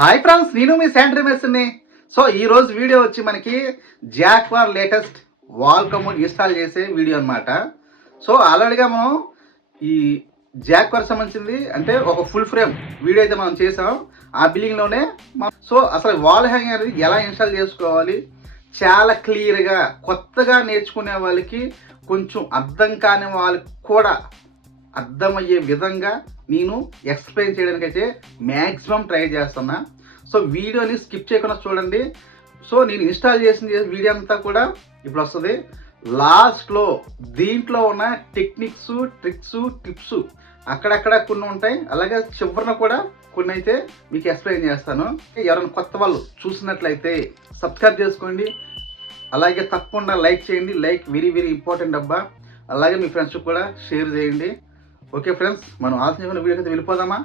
Hi friends, నేను మీ శాండ్రీ మెస్ని. So ఈరోజు video వచ్చి మనకి Jaquar latest wall commode install చేసే వీడియో అనమాట. సో ఆల్రెడీగా మనం ఈ జాక్వార్ సంబంధించింది అంటే ఒక ఫుల్ ఫ్రేమ్ వీడియో అయితే మనం చేసాం. ఆ బిల్డింగ్లోనే సో అసలు వాల్ హ్యాంగర్ ఎలా ఇన్స్టాల్ చేసుకోవాలి చాలా క్లియర్గా కొత్తగా నేర్చుకునే వాళ్ళకి, కొంచెం అర్థం కాని వాళ్ళకి కూడా అర్థమయ్యే విధంగా నేను ఎక్స్ప్లెయిన్ చేయడానికి అయితే మ్యాక్సిమం ట్రై చేస్తున్నా. సో వీడియోని స్కిప్ చేయకుండా చూడండి. సో నేను ఇన్స్టాల్ చేసిన వీడియో అంతా కూడా ఇప్పుడు వస్తుంది. లాస్ట్లో దీంట్లో ఉన్న టెక్నిక్స్, ట్రిక్స్, టిప్స్ అక్కడక్కడ కొన్ని ఉంటాయి, అలాగే చివరిన కూడా కొన్ని అయితే మీకు ఎక్స్ప్లెయిన్ చేస్తాను. ఎవరైనా కొత్త వాళ్ళు చూసినట్లయితే సబ్స్క్రైబ్ చేసుకోండి, అలాగే తప్పకుండా లైక్ చేయండి. లైక్ వెరీ వెరీ ఇంపార్టెంట్ అబ్బా. అలాగే మీ ఫ్రెండ్స్కి కూడా షేర్ చేయండి. ఓకే ఫ్రెండ్స్, మనం ఆలోచించిన వీడియోకి అయితే వెళ్ళిపోదామా?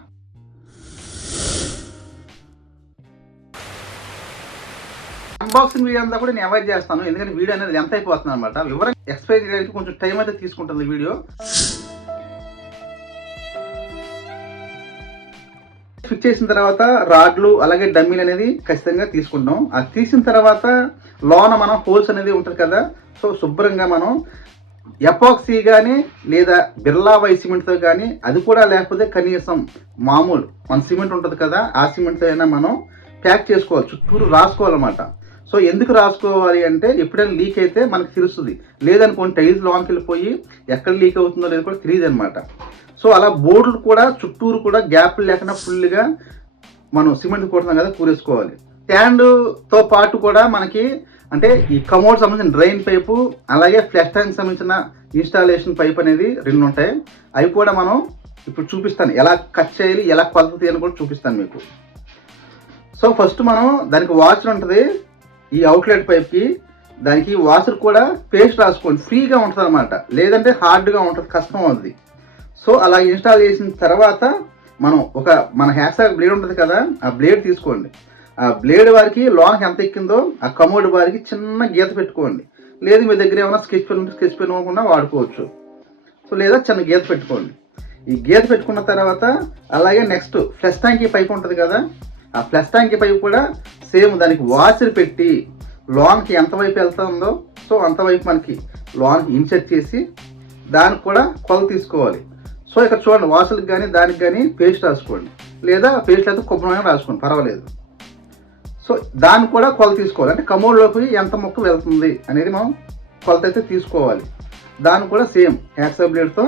అన్బాక్సింగ్ వీడియో అంతా కూడా నేను అవాయిడ్ చేస్తాను, ఎందుకంటే వీడియో అనేది ఎంత అయిపోతుంది అనమాట. వివరంగా ఎక్స్ప్లెయిన్ చేయడానికి కొంచెం టైం అయితే తీసుకుంటుంది వీడియో. ఫిక్స్ చేసిన తర్వాత రాడ్లు అలాగే డమ్మీలు అనేది ఖచ్చితంగా తీసుకుంటాం. అది తీసిన తర్వాత లోన మనం హోల్స్ అనేది ఉంటుంది కదా, సో శుభ్రంగా మనం ఎపాక్సీ కానీ లేదా బిర్లా వై సిమెంట్తో కానీ, అది కూడా లేకపోతే కనీసం మామూలు మన సిమెంట్ ఉంటుంది కదా, ఆ సిమెంట్తో అయినా మనం ప్యాక్ చేసుకోవాలి, చుట్టూరు రాసుకోవాలన్నమాట. సో ఎందుకు రాసుకోవాలి అంటే ఎప్పుడైనా లీక్ అయితే మనకు తెలుస్తుంది, లేదనుకోండి టైల్స్ లోనికి వెళ్ళిపోయి ఎక్కడ లీక్ అవుతుందో లేదో కూడా తెలియదు అనమాట. సో అలా బోర్డులు కూడా చుట్టూరు కూడా గ్యాప్లు లేకుండా ఫుల్గా మనం సిమెంట్ కొడుతున్నాం కదా కూరేసుకోవాలి. స్టాండ్తో పాటు కూడా మనకి అంటే ఈ కమోడ్ సంబంధించిన డ్రైన్ పైపు అలాగే ఫ్లష్ ట్యాంక్ సంబంధించిన ఇన్స్టాలేషన్ పైప్ అనేది రెండు ఉంటాయి. అవి కూడా మనం ఇప్పుడు చూపిస్తాను, ఎలా కట్ చేయాలి, ఎలా కొలత తీయాలని కూడా చూపిస్తాను మీకు. సో ఫస్ట్ మనం దానికి వాషర్ ఉంటుంది ఈ అవుట్లెట్ పైప్కి, దానికి వాషర్ కూడా పేస్ట్ రాసుకోండి, ఫ్రీగా ఉంటుంది అనమాట, లేదంటే హార్డ్గా ఉంటుంది, కష్టం అవుతుంది. సో అలా ఇన్స్టాల్ చేసిన తర్వాత మనం మన హ్యాక్సాక్ బ్లేడ్ ఉంటుంది కదా, ఆ బ్లేడ్ తీసుకోండి. ఆ బ్లేడ్ వారికి లోన్కి ఎంత ఎక్కిందో ఆ కమోడ్ వారికి చిన్న గీత పెట్టుకోండి, లేదు మీ దగ్గర ఏమైనా స్కెచ్ పెన్ ఉంటే స్కెచ్ పెన్ అవ్వకుండా వాడుకోవచ్చు. సో లేదా చిన్న గీత పెట్టుకోండి. ఈ గీత పెట్టుకున్న తర్వాత అలాగే నెక్స్ట్ ఫ్లష్ ట్యాంకీ పైప్ ఉంటుంది కదా, ఆ ఫ్లష్ ట్యాంకీ పైప్ కూడా సేమ్ దానికి వాషర్ పెట్టి లోన్కి ఎంతవైపు వెళ్తుందో సో అంతవైపు మనకి లోన్కి ఇన్సెట్ చేసి దానికి కూడా కొలత తీసుకోవాలి. సో ఇక్కడ చూడండి, వాషర్కి కానీ దానికి కానీ పేస్ట్ రాసుకోండి, లేదా పేస్ట్ అయితే కొబ్బరి రాసుకోండి, పర్వాలేదు. సో దాన్ని కూడా కొలత తీసుకోవాలి, అంటే కమోడ్లోకి ఎంత మొక్క వెళ్తుంది అనేది మనం కొలత అయితే తీసుకోవాలి. దాన్ని కూడా సేమ్ హ్యాక్సాక్ బ్లేడ్తో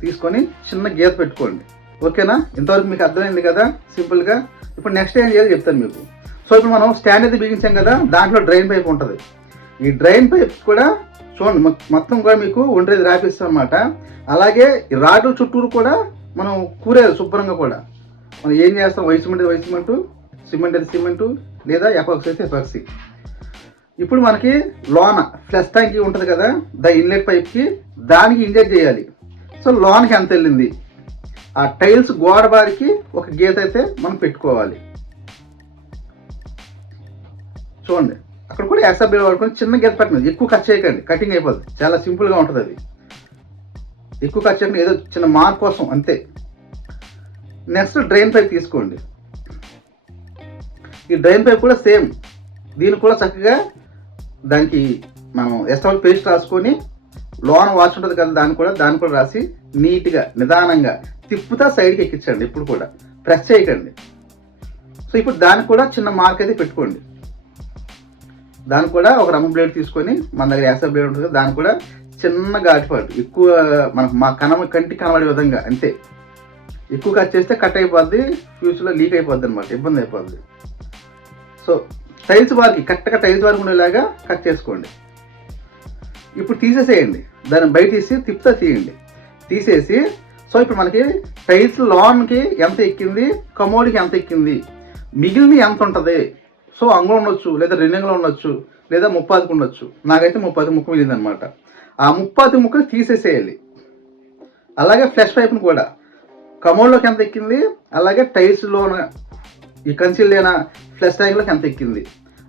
తీసుకొని చిన్న గీత పెట్టుకోండి. ఓకేనా? ఇంతవరకు మీకు అర్థమైంది కదా సింపుల్గా. ఇప్పుడు నెక్స్ట్ ఏం చేయాలి చెప్తాను మీకు. సో ఇప్పుడు మనం స్టాండ్ అయితే బిగించాం కదా, దాంట్లో డ్రైన్ పైప్ ఉంటుంది. ఈ డ్రైన్ పైప్ కూడా చూడండి మొత్తం కూడా మీకు ఒంటరిది రాపిస్తాం అనమాట. అలాగే ఈ రాడ్ల చుట్టూరు కూడా మనం కూరేది శుభ్రంగా కూడా. మనం ఏం చేస్తాం, వైట్ సిమెంట్, సిమెంట్ అయితే సిమెంటు, లేదా ఎపాక్సీ అయితే ఎపాక్సీ. ఇప్పుడు మనకి లోన ఫ్లష్ ట్యాంకీ ఉంటుంది కదా, దా ఇన్లెట్ పైప్కి దానికి ఇంజెక్ట్ చేయాలి. సో లోన్కి ఎంత వెళ్ళింది ఆ టైల్స్ గోడ బారికి ఒక గీత అయితే మనం పెట్టుకోవాలి. చూడండి అక్కడ కూడా హ్యాక్సాక్ బ్లేడ్ వాడుకొని చిన్న గీత పెట్టండి, ఎక్కువ కట్ చేయకండి, కటింగ్ అయిపోతుంది. చాలా సింపుల్గా ఉంటుంది అది, ఎక్కువ కట్ చేయకండి, ఏదో చిన్న మార్క్ కోసం అంతే. నెక్స్ట్ డ్రైన్ పైప్ తీసుకోండి. ఈ డ్రైన్ పైప్ కూడా సేమ్, దీనికి కూడా చక్కగా దానికి మనం ఎస్టాల్ పేస్ట్ రాసుకొని లోన్ వాష్ ఉంటుంది కదా, దాన్ని కూడా రాసి నీట్గా నిదానంగా తిప్పుతా సైడ్కి ఎక్కించండి, ఇప్పుడు కూడా ప్రెస్ చేయకండి. సో ఇప్పుడు దానికి కూడా చిన్న మార్క్ అయితే పెట్టుకోండి. దానికి కూడా ఒక రమ్మ బ్లేడ్ తీసుకొని, మన దగ్గర హ్యాక్సాక్ బ్లేడ్ ఉంటుంది కదా, దానికి కూడా చిన్న ఘాటుపాటు ఎక్కువ మనకు కంటికి కనబడే విధంగా, అంతే. ఎక్కువ కట్ చేస్తే కట్ అయిపోద్ది, ఫ్యూచర్లో లీక్ అయిపోద్ది అనమాట, ఇబ్బంది అయిపోద్ది. సో టైల్స్ వారికి కరెక్ట్గా టైల్స్ వారికి ఉండేలాగా కట్ చేసుకోండి. ఇప్పుడు తీసేసేయండి, దాన్ని బయట తీసి తిప్పుతా తీయండి. తీసేసి సో ఇప్పుడు మనకి టైల్స్ లోన్కి ఎంత ఎక్కింది, కమోడ్కి ఎంత ఎక్కింది, మిగిలింది ఎంత ఉంటుంది. సో అంగుళం ఉండొచ్చు, లేదా 2 అంగుళం ఉండొచ్చు, లేదా 30 ఉండొచ్చు. నాకైతే 30 ముక్క మిగిలింది అనమాట. ఆ 30 ముక్కలు తీసేసేయాలి. అలాగే ఫ్లష్ పైప్ని కూడా కమోడ్లోకి ఎంత ఎక్కింది, అలాగే టైల్స్లోన ఈ కన్సిల్ అయిన ఫ్లష్ ట్యాంక్లోకి ఎంత ఎక్కింది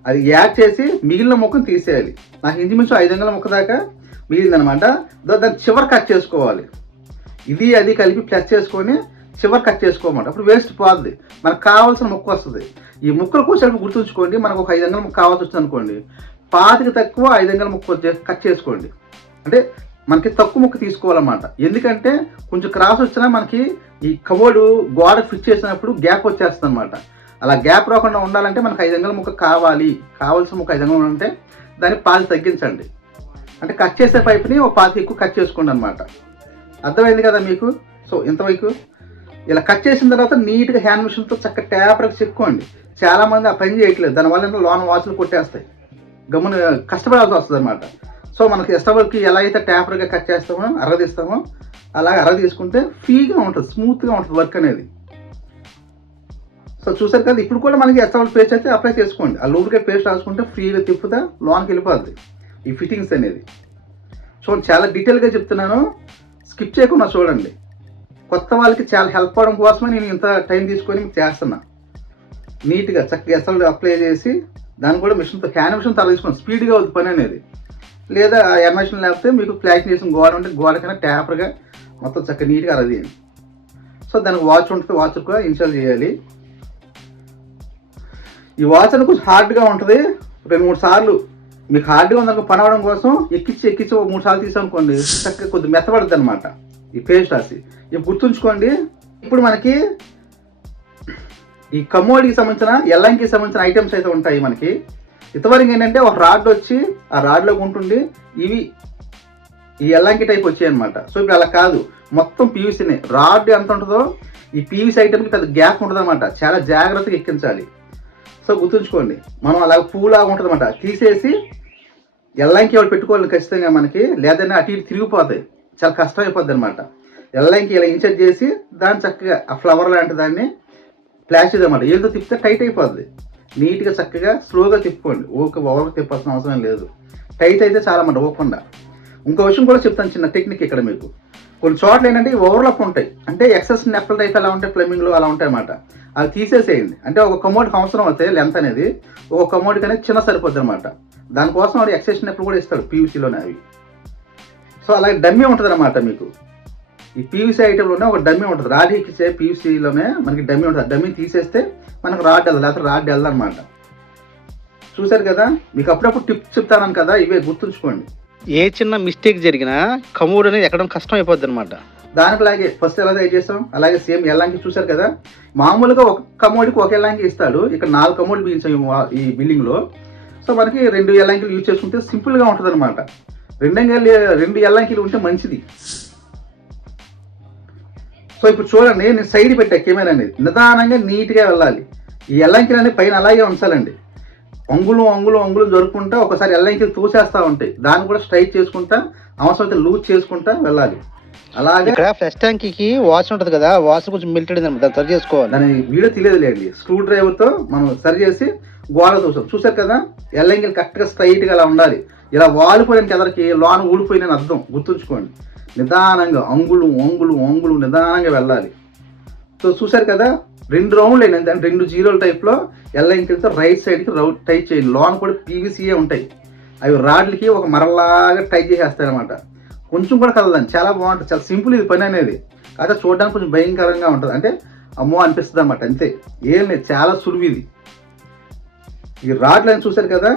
అది యాడ్ చేసి మిగిలిన ముక్కను తీసేయాలి. నాకు ఇంచుమించు 5 అంగుళాల ముక్క దాకా మిగిలిందనమాట. దాన్ని చివరి కట్ చేసుకోవాలి. ఇది అది కలిపి ప్లస్ చేసుకొని చివరి కట్ చేసుకోమాట. అప్పుడు వేస్ట్ పోద్ది, మనకు కావాల్సిన ముక్క వస్తుంది. ఈ ముక్కలు కోసేటప్పుడు గుర్తుంచుకోండి, మనకు ఒక 5 అంగుళం ముక్క కావాల్సి వచ్చింది అనుకోండి, 25 తక్కువ 5 అంగుళం ముక్క కట్ చేసుకోండి. అంటే మనకి తక్కువ ముక్క తీసుకోవాలన్నమాట. ఎందుకంటే కొంచెం క్రాస్ వచ్చినా మనకి ఈ కబోర్డు గోడకు ఫిట్ చేసినప్పుడు గ్యాప్ వచ్చేస్తుంది అనమాట. అలా గ్యాప్ రాకుండా ఉండాలంటే మనకు 5 అంగుళం ముక్క కావాల్సిన ముక్క 5 అంగుళం అంటే దాన్ని 5 తగ్గించండి. అంటే కట్ చేసే పైపుని ఒక 5 ఎక్కువ కట్ చేసుకోండి అనమాట. అర్థమైంది కదా మీకు? సో ఇంతవరకు ఇలా కట్ చేసిన తర్వాత నీట్గా హ్యాండ్ మిషన్తో చక్కగా ట్యాపర్కి చెక్కుకోండి. చాలామంది ఆ పని చేయట్లేదు, దానివల్ల లోన్ వాచ్లు కొట్టేస్తాయి, గమ్మున కష్టపడాల్సి వస్తుంది అనమాట. సో మనకి ఎస్టబుల్కి ఎలా అయితే ట్యాపర్గా కట్ చేస్తామో అరగదీస్తామో అలాగే అరగదీసుకుంటే ఫ్రీగా ఉంటుంది, స్మూత్గా ఉంటుంది వర్క్ అనేది. సో చూసారు కదా, ఇప్పుడు కూడా మనకి ఎస్టబుల్ పేస్ట్ అయితే అప్లై చేసుకోండి. ఆ లూబ్రికేట్ పేస్ట్ రాసుకుంటే ఫ్రీగా తిప్పుతా లోన్కి వెళ్ళిపోద్ది ఈ ఫిట్టింగ్స్ అనేది. చూడండి, చాలా డీటెయిల్గా చెప్తున్నాను, స్కిప్ చేయకుండా చూడండి. కొత్త వాళ్ళకి చాలా హెల్ప్ అవ్వడం కోసమే నేను ఇంత టైం తీసుకొని మీకు చేస్తున్నా. నీట్గా చక్కగా ఎస్ఎల్ అప్లై చేసి దాన్ని కూడా మిషన్తో హ్యాండ్ మిషన్తో అలా తీసుకోండి, స్పీడ్గా అవుతుంది పని అనేది. లేదా ఎయిర్ మిషన్ లేకపోతే మీకు ప్లాస్టిక్ చేసిన గోడ ఉంటే గోడకైనా ట్యాపర్గా మొత్తం చక్కగా నీట్గా అలా తీయండి. సో దానికి వాచ్ ఉంటుంది, వాచ్ కూడా ఇన్స్టాల్ చేయాలి. ఈ వాచ్ అనేది కొంచెం హార్డ్గా ఉంటుంది, 2-3 సార్లు మీకు హార్డ్గా ఉందనుకో పని అవ్వడం కోసం ఎక్కించి 3 సార్లు తీసామనుకోండి చక్కగా కొద్దిగా మెత్తబడుద్ది అనమాట ఈ పేస్ట్ రాసి. ఇప్పుడు గుర్తుంచుకోండి, ఇప్పుడు మనకి ఈ కమోడికి సంబంధించిన ఎల్లంకి సంబంధించిన ఐటమ్స్ అయితే ఉంటాయి మనకి. ఇంతవరకు ఏంటంటే ఒక రాడ్ వచ్చి ఆ రాడ్లో ఉంటుండి ఇవి ఈ ఎల్లంకి టైప్ వచ్చాయి అనమాట. సో ఇప్పుడు అలా కాదు, మొత్తం పీవీసీనే. రాడ్ ఎంత ఉంటుందో ఈ పీవీసీ ఐటమ్కి పెద్ద గ్యాప్ ఉంటుంది అనమాట, చాలా జాగ్రత్తగా ఎక్కించాలి. సో గుర్తుంచుకోండి, మనం అలా పూలాగా ఉంటుంది అనమాట, తీసేసి ఎల్లంకి ఎవరు పెట్టుకోవాలి ఖచ్చితంగా మనకి, లేదంటే అటు ఇటు తిరిగిపోతాయి, చాలా కష్టం అయిపోద్ది అనమాట. ఎల్లంకి ఇలా ఇన్సర్ట్ చేసి దాన్ని చక్కగా ఆ ఫ్లవర్ లాంటి దాన్ని ప్లాస్టిక్ అనమాట ఏదో తిప్పితే టైట్ అయిపోద్ది. నీట్గా చక్కగా స్లోగా తిప్పుకోండి, ఓవర్గా తిప్పాల్సిన అవసరం లేదు. టైట్ అయితే చాలా అన్నమాట ఓకుండా. ఇంకో విషయం కూడా చెప్తాను, చిన్న టెక్నిక్ ఇక్కడ మీకు. కొన్ని చోట్ల ఏంటంటే ఓవర్లాప్ ఉంటాయి, అంటే ఎక్సెస్ నెప్పల్ టైప్ ఎలా ఉంటాయి ప్లంబింగ్లో అలా ఉంటాయి అన్నమాట. అవి తీసేసేయండి. అంటే ఒక కమోడ్కి అవసరం అవుతాయి లెంత్ అనేది, ఒక కమోడ్కి అనేది చిన్న సరిపోద్ది అనమాట. దానికోసం వాడు ఎక్సెస్ నెప్పలు కూడా ఇస్తాడు పీవీసీలోనే అవి. సో అలాగే డమ్మీ ఉంటుంది అనమాట మీకు. ఈ పీవీసీ ఐటెంలోనే ఒక డమ్మీ ఉంటుంది, రాడ్ ఎక్కించే పీవీసీలోనే మనకి డమ్మీ ఉంటుంది. డమ్మీ తీసేస్తే మనకు రాడ్ వెళ్ళదు, లేకపోతే రాడ్ వెళ్ళదనమాట. చూసారు కదా, మీకు అప్పుడప్పుడు టిప్స్ చెప్తాను కదా, ఇవే గుర్తుంచుకోండి. ఏ చిన్న మిస్టేక్ జరిగినా కమోడ్ అనేది ఎక్కడం కష్టం అయిపోద్ది అనమాట. దానికి అలాగే ఫస్ట్ ఎలా తయారు చేస్తాం అలాగే సేమ్ ఎల్లంకి చూసారు కదా, మామూలుగా ఒక కమోడ్కి ఒక ఎల్లంకి ఇస్తాడు, ఇక్కడ 4 కమోడ్లు బిగించాం ఈ బిల్డింగ్లో. సో మనకి 2 ఎల్లంకిలు యూజ్ చేసుకుంటే సింపుల్గా ఉంటుంది అనమాట. 2 ఎల్లంకిలు ఉంటే మంచిది. సో ఇప్పుడు చూడండి, నేను సైడ్ పెట్టా కెమెరా అనేది, నిదానంగా నీట్గా వెళ్ళాలి. ఈ ఎల్లంకిలు అనేది పైన అలాగే ఉంచాలండి, అంగుళం జరుపుకుంటా ఒకసారి ఎల్లంకిలు తోసేస్తూ ఉంటాయి, దాన్ని కూడా స్ట్రైట్ చేసుకుంటా అవసరమైతే లూజ్ చేసుకుంటా వెళ్ళాలి. అలాగే ఇక్కడ ఫ్లష్ ట్యాంక్కి వాచ్ ఉంటుంది కదా, వాచ్ కొంచెం మెల్టెడ్ దాన్ని సరి చేసుకోవాలి. దాని వీడియో తెలియదులేండి, స్క్రూ డ్రైవర్తో మనం సరి చేసి గోడ చూసాం. చూసారు కదా, ఎల్లంకిలు కరెక్ట్గా స్ట్రైట్గా అలా ఉండాలి. ఇలా వాలిపోయిన ఎదరికి లోన ఊడిపోయిన అర్థం, గుర్తుంచుకోండి. నిదానంగా అంగుళం నిదానంగా వెళ్ళాలి. సో చూసారు కదా, 2 రౌండ్లు అయినా 2 జీరోల టైప్లో ఎల్లంకిలతో రైట్ సైడ్కి టైట్ చేయండి. లోన్ కూడా పీవీసీయే ఉంటాయి, అవి రాడ్లకి ఒక మరలాగా టైట్ చేసేస్తాయి అనమాట. కొంచెం కూడా కలదండి, చాలా బాగుంటుంది, చాలా సింపుల్ ఇది పని అనేది. అయితే చూడడానికి కొంచెం భయంకరంగా ఉంటుంది, అంటే అమ్మో అనిపిస్తుంది అనమాట, అంతే. ఏం లేదు, చాలా సులువు ఇది. ఈ రాడ్లు అని చూసారు కదా,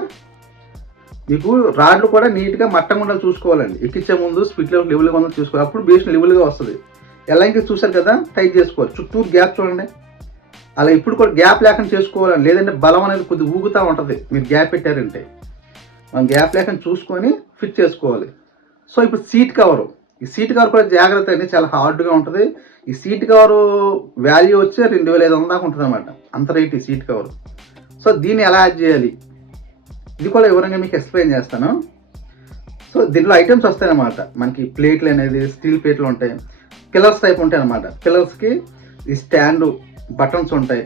మీకు రాడ్లు కూడా నీట్గా మట్టంగా చూసుకోవాలండి. ఎక్కించే ముందు స్పిట్ లెవెల్గా ఉందని చూసుకోవాలి, అప్పుడు బేస్ లెవెల్గా వస్తుంది. ఎల్లంకి చూసారు కదా, టైట్ చేసుకోవాలి. చుట్టూరు గ్యాప్ చూడండి, అలా ఇప్పుడు కూడా గ్యాప్ లేకుండా చేసుకోవాలండి, లేదంటే బలం అనేది కొద్దిగా ఊగుతూ ఉంటుంది మీరు గ్యాప్ పెట్టారంటే. మనం గ్యాప్ లేకుండా చూసుకొని ఫిట్ చేసుకోవాలి. సో ఇప్పుడు సీట్ కవరు, ఈ సీట్ కవర్ కూడా జాగ్రత్త అండి, చాలా హార్డ్గా ఉంటుంది. ఈ సీట్ కవరు వాల్యూ వచ్చి 2500 దాకా ఉంటుంది అనమాట, అంత రేట్ ఈ సీట్ కవరు. సో దీన్ని ఎలా యాడ్ చేయాలి ఇది కూడా వివరంగా మీకు ఎక్స్ప్లెయిన్ చేస్తాను. సో దీంట్లో ఐటమ్స్ వస్తాయన్నమాట, మనకి ప్లేట్లు అనేది స్టీల్ ప్లేట్లు ఉంటాయి, పిల్లర్స్ టైప్ ఉంటాయి అన్నమాట. పిల్లర్స్కి ఈ స్టాండ్ బటన్స్ ఉంటాయి.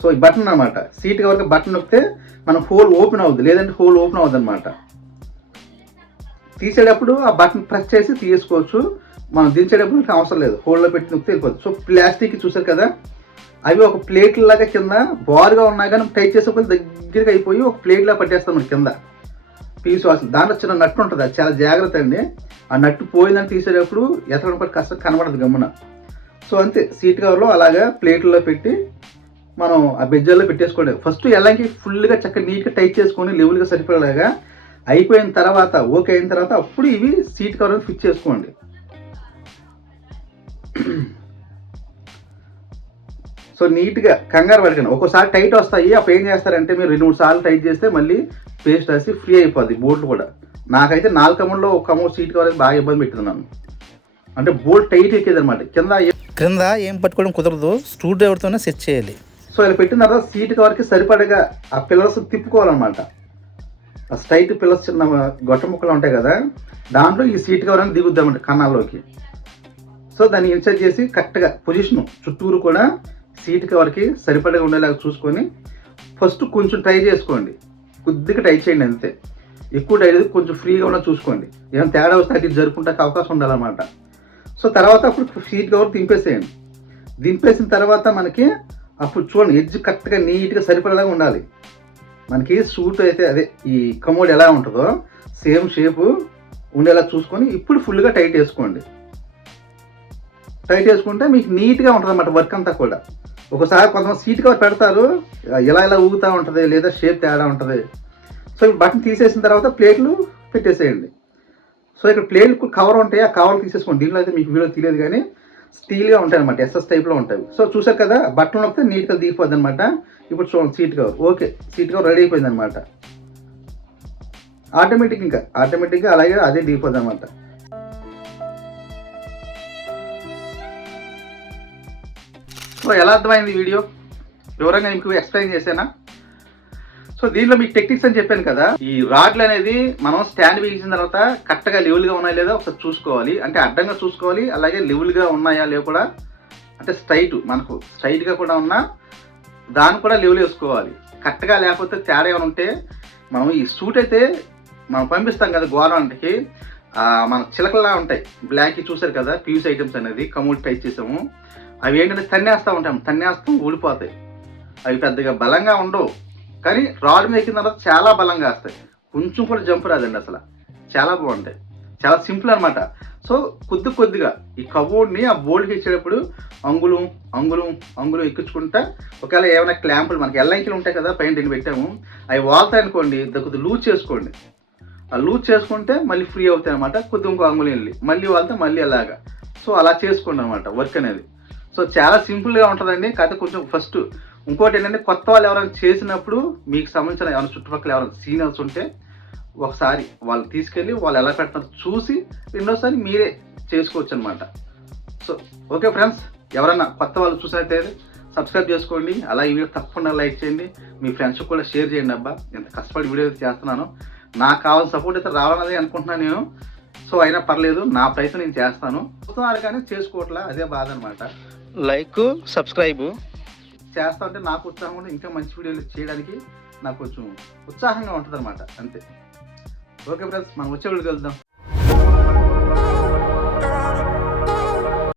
సో ఈ బటన్ అనమాట, సీట్ కవర్కి బటన్ నొక్కితే మన హోల్ ఓపెన్ అవుద్ది, లేదంటే హోల్ ఓపెన్ అవుద్ది అనమాట. తీసేటప్పుడు ఆ బటన్ ప్రెస్ చేసి తీసుకోవచ్చు, మనం దించేటప్పుడు అవసరం లేదు, హోల్లో పెట్టి నొక్కితే వెళ్ళిపోతుంది. సో ప్లాస్టిక్ చూసారు కదా, అవి ఒక ప్లేట్ లాగా కింద బారుగా ఉన్నాయి కానీ టైట్ చేసేప్పుడు దగ్గరగా అయిపోయి ఒక ప్లేట్ లాగా పట్టేస్తాం మన కింద పీస్ వాసన. దాంట్లో చిన్న నట్టు ఉంటుంది, అది చాలా జాగ్రత్త అండి. ఆ నట్టు పోయిందని తీసేటప్పుడు ఎతకడం కూడా కష్టం కనబడదు గమ్మున. సో అంతే, సీట్ కవర్లో అలాగా ప్లేట్లో పెట్టి మనం ఆ బెజ్జల్లో పెట్టేసుకోండి. ఫస్ట్ ఎలాంటి ఫుల్గా చక్కగా నీట్గా టైట్ చేసుకొని లెవెల్గా సరిపడేలాగా అయిపోయిన తర్వాత, ఓకే అయిన తర్వాత అప్పుడు ఇవి సీట్ కవర్ ఫిట్ చేసుకోండి. సో నీట్గా కంగారు పడకండి. ఒక్కోసారి టైట్ వస్తాయి, అప్పుడు ఏం చేస్తారంటే మీరు 2-3 సార్లు టైట్ చేస్తే మళ్ళీ పేస్ట్ రాసి ఫ్రీ అయిపోద్ది బోల్ట్ కూడా. నాకైతే 4 కమోడ్లో ఒక కమోడ్ సీట్ కవర్ బాగా ఇబ్బంది పెట్టుకున్నాను. అంటే బోల్ట్ టైట్ ఎక్కేది అనమాట. క్రింద ఏం పట్టుకోవడం కుదరదు, స్క్రూ డ్రైవర్తోనే సెట్ చేయాలి. సో ఇలా పెట్టిన తర్వాత సీట్ కవర్కి సరిపడగా ఆ పిల్లర్స్ తిప్పుకోవాలన్నమాట. ఆ స్ట్రైట్ పిల్లర్స్ చిన్న గొట్ట ముక్కలు ఉంటాయి కదా, దాంట్లో ఈ సీట్ కవర్ అనేది దిగుద్దామంట కన్నాల్లోకి. సో దాన్ని ఇన్సర్ట్ చేసి కరెక్ట్గా పొజిషన్ చుట్టూరు కూడా సీట్ కవర్కి సరిపడగా ఉండేలాగా చూసుకొని ఫస్ట్ కొంచెం ట్రై చేసుకోండి, కొద్దిగా టై చేయండి అంతే. ఎక్కువ టై చేసి కొంచెం ఫ్రీగా ఉన్న చూసుకోండి. ఏమైనా తేడా వస్తే అది జరుపుకుంటే అవకాశం ఉండాలన్నమాట. సో తర్వాత అప్పుడు సీట్ కవర్ దింపేసేయండి. దింపేసిన తర్వాత మనకి అప్పుడు చూడండి ఎడ్జ్ కరెక్ట్గా నీట్గా సరిపడేలాగా ఉండాలి. మనకి సూట్ అయితే అదే ఈ కమోడ్ ఎలా ఉంటుందో సేమ్ షేపు ఉండేలా చూసుకొని ఇప్పుడు ఫుల్గా టైట్ చేసుకోండి. టైట్ చేసుకుంటే మీకు నీట్గా ఉంటుంది అన్నమాట వర్క్ అంతా కూడా. ఒకసారి కొంతమంది సీట్ కవర్ పెడతారు, ఇలా ఊగుతూ ఉంటుంది, లేదా షేప్ తేడా ఉంటుంది. సో ఈ బటన్ తీసేసిన తర్వాత ప్లేట్లు పెట్టేసేయండి. సో ఇక్కడ ప్లేట్లు కవర్ ఉంటాయి, ఆ కవర్లు తీసేసుకోండి. దీనిలో అయితే మీకు వీడియో తెలియదు కానీ స్టీల్గా ఉంటాయి అనమాట, ఎస్ఎస్ టైప్లో ఉంటాయి. సో చూసారు కదా, బట్టలు నొక్కితే నీట్గా దిగిపోద్ది అనమాట. ఇప్పుడు చూడండి seat cover okay, seat cover ready అయిపోయింది అనమాట. ఆటోమేటిక్గా అలాగే అదే దిగిపోద్ది అనమాట. సో ఎలా అర్థమైంది వీడియో? వివరంగా మీకు ఎక్స్ప్లెయిన్ చేశానా? సో దీంట్లో మీకు టెక్నిక్స్ అని చెప్పాను కదా, ఈ రాడ్లు అనేది మనం స్టాండ్ బిగించిన తర్వాత కరెక్ట్గా లెవెల్గా ఉన్నాయా లేదా ఒకసారి చూసుకోవాలి. అంటే అడ్డంగా చూసుకోవాలి, అలాగే లెవెల్గా ఉన్నాయా లేవు కూడా, అంటే మనకు స్ట్రైట్గా కూడా ఉన్నా దాన్ని కూడా లెవెల్ వేసుకోవాలి. కరెక్ట్గా లేకపోతే తేడా ఏమైనా ఉంటే మనం ఈ సూట్ అయితే మనం పంపిస్తాం కదా గవర్నమెంట్కి, మన చిలకలా ఉంటాయి బ్లాక్ చూసారు కదా, పీస్ ఐటమ్స్ అనేది కమోడ్ టైప్ చేసాము. అవి ఏంటంటే తన్నేస్తాం ఊడిపోతాయి. అవి పెద్దగా బలంగా ఉండవు, కానీ రాడ్ మీద ఎక్కిన తర్వాత చాలా బలంగా వస్తాయి. కొంచెం కూడా జంప్ రాదండి అసలు, చాలా బాగుంటాయి. చాలా సింపుల్ అనమాట. సో కొద్దిగా ఈ కబోర్డ్ని ఆ బోల్డ్కి ఇచ్చేటప్పుడు అంగుళం ఎక్కించుకుంటా, ఒకవేళ ఏమైనా క్లాంపులు మనకి ఎల్లంకిలు ఉంటాయి కదా పైన దీన్ని పెట్టాము, అవి వాళ్తాయి అనుకోండి, కొద్దిగా లూజ్ చేసుకోండి. ఆ లూజ్ చేసుకుంటే మళ్ళీ ఫ్రీ అవుతాయి అనమాట. కొద్దిగా ఇంకో అంగుళం వెళ్ళి మళ్ళీ వాళ్తే మళ్ళీ అలాగా. సో అలా చేసుకోండి అనమాట వర్క్ అనేది. సో చాలా సింపుల్గా ఉంటుందండి. కాకపోతే కొంచెం ఫస్ట్ ఇంకోటి ఏంటంటే, కొత్త వాళ్ళు ఎవరైనా చేసినప్పుడు మీకు సంబంధించిన ఎవరైనా చుట్టుపక్కల ఎవరైనా సీనియర్స్ ఉంటే ఒకసారి వాళ్ళు తీసుకెళ్ళి వాళ్ళు ఎలా పెడతారో చూసి రెండోసారి మీరే చేసుకోవచ్చు అనమాట. సో ఓకే ఫ్రెండ్స్, ఎవరైనా కొత్త వాళ్ళు చూసినట్టయితే సబ్స్క్రైబ్ చేసుకోండి. అలా ఈ వీడియో తప్పకుండా లైక్ చేయండి, మీ ఫ్రెండ్స్కి కూడా షేర్ చేయండి. అబ్బా ఎంత కష్టపడి వీడియో అయితే చేస్తున్నాను, నాకు కావాల్సిన సపోర్ట్ అయితే రావాలన్నది అనుకుంటున్నాను నేను. సో అయినా పర్లేదు, నా ప్రయత్నం నేను చేస్తాను. చూస్తున్నారు కానీ చేసుకోవట్లా, అదే బాధ అనమాట. లైక్ సబ్స్క్రైబ్ చేస్తా ఉంటే నాకు ఉత్సాహం ఉంటే ఇంకా మంచి వీడియోలు చేయడానికి నాకు కొంచెం ఉత్సాహంగా ఉంటుంది అనమాట, అంతే. ఓకే ఫ్రెండ్స్, మనం వచ్చే వీడియోకి వెళ్దాం.